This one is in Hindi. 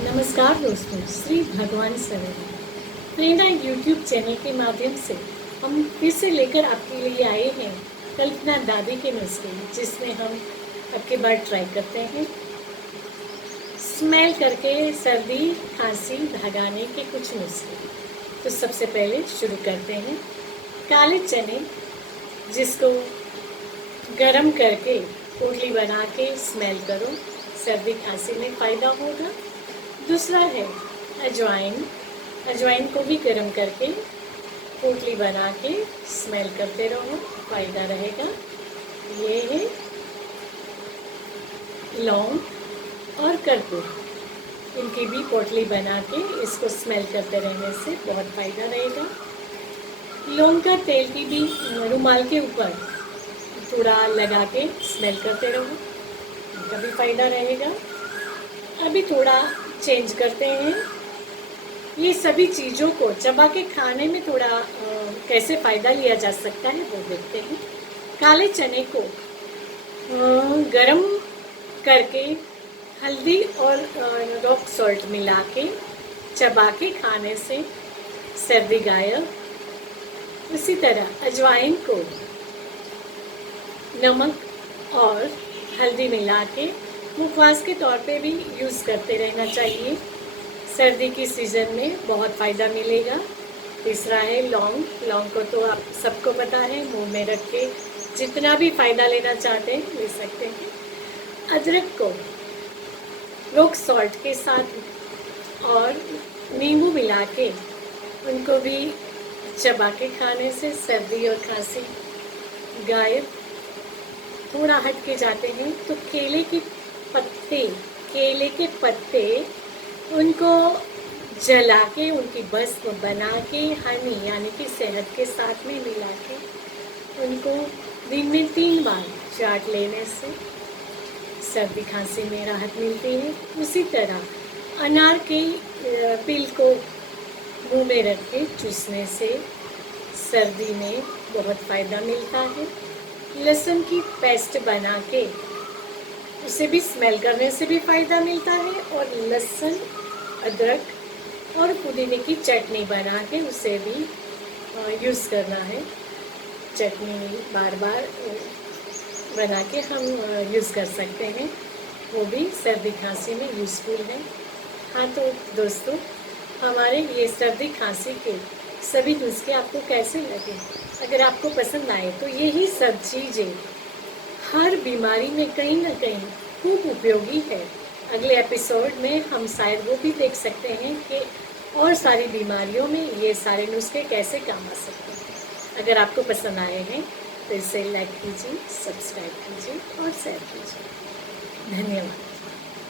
नमस्कार दोस्तों, श्री भगवान शरण प्रेरणा यूट्यूब चैनल के माध्यम से हम फिर से लेकर आपके लिए आए हैं कल्पना दादी के नुस्खे, जिसमें हम अब के बार ट्राई करते हैं स्मेल करके सर्दी खांसी भगाने के कुछ नुस्खे। तो सबसे पहले शुरू करते हैं काले चने, जिसको गरम करके पोटली बना के स्मेल करो, सर्दी खांसी में फ़ायदा होगा। दूसरा है अजवाइन, अजवाइन को भी गर्म करके पोटली बना के स्मेल करते रहो, फ़ायदा रहेगा। ये है लौंग और कर्पूर, इनकी भी पोटली बना के इसको स्मेल करते रहने से बहुत फ़ायदा रहेगा। लौंग का तेल की भी रुमाल के ऊपर थोड़ा लगा के स्मेल करते रहो, इनका भी फ़ायदा रहेगा। अभी थोड़ा चेंज करते हैं, ये सभी चीज़ों को चबा के खाने में थोड़ा कैसे फ़ायदा लिया जा सकता है वो देखते हैं। काले चने को गरम करके हल्दी और रॉक सॉल्ट मिला के चबा के खाने से सर्दी गायब। उसी तरह अजवाइन को नमक और हल्दी मिला के मुखवास के तौर पे भी यूज़ करते रहना चाहिए, सर्दी की सीज़न में बहुत फ़ायदा मिलेगा। तीसरा है लौंग, लौंग को तो आप सबको पता है, मुंह में रख के जितना भी फ़ायदा लेना चाहते हैं ले सकते हैं। अदरक को रॉक सॉल्ट के साथ और नींबू मिला के उनको भी चबा के खाने से सर्दी और खांसी गायब। थोड़ा हट के जाते हैं तो केले के पत्ते उनको जला के उनकी भस्म बना के हनी यानी कि शहद के साथ में मिला के उनको दिन में 3 बार चाट लेने से सर्दी खांसी में राहत मिलती है। उसी तरह अनार के पील को मुंह में रख के चूसने से सर्दी में बहुत फ़ायदा मिलता है। लहसुन की पेस्ट बना के उसे भी स्मेल करने से भी फ़ायदा मिलता है, और लहसुन अदरक और पुदीने की चटनी बना के उसे भी यूज़ करना है। चटनी बार बार बना के हम यूज़ कर सकते हैं, वो भी सर्दी खांसी में यूज़फुल है। हाँ तो दोस्तों, हमारे ये सर्दी खांसी के सभी नुस्खे आपको कैसे लगे? अगर आपको पसंद आए तो यही सब चीज़ें हर बीमारी में कहीं ना कहीं खूब उपयोगी है। अगले एपिसोड में हम शायद वो भी देख सकते हैं कि और सारी बीमारियों में ये सारे नुस्खे कैसे काम आ सकते हैं। अगर आपको पसंद आए हैं तो इसे लाइक कीजिए, सब्सक्राइब कीजिए और शेयर कीजिए। धन्यवाद।